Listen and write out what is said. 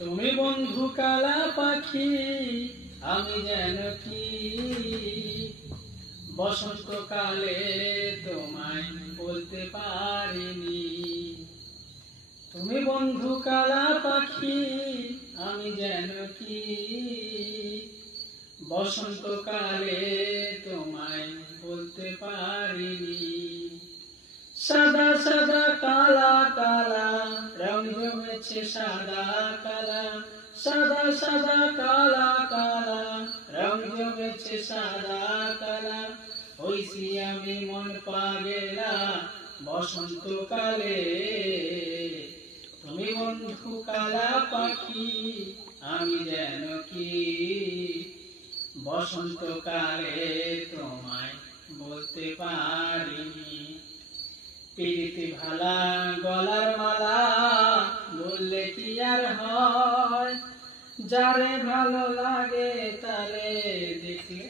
তুমি বন্ধু কালা পাখি, আমি যেন কি বসন্তকালে তোমায় বলতে পারিনি। তুমি বন্ধু কালা পাখি, আমি যেন কি বসন্তকালে তোমায় বলতে পারিনি। সাদা সাদা কালা কালা রং জমেছে সাদা কালা, সাদা সাদা কালা কালা রং জমেছে সাদা কালা। হইছি আমি মন পাগেলা বসন্তকালে। তুমি বন্ধু কালা পাখি, আমি যেন কি বসন্তকালে তোমায় বলতে পারিনি। প্রীতি ভালা গলার মালা বললে কি আর হয়, যারে ভালো লাগে তারে দেখলে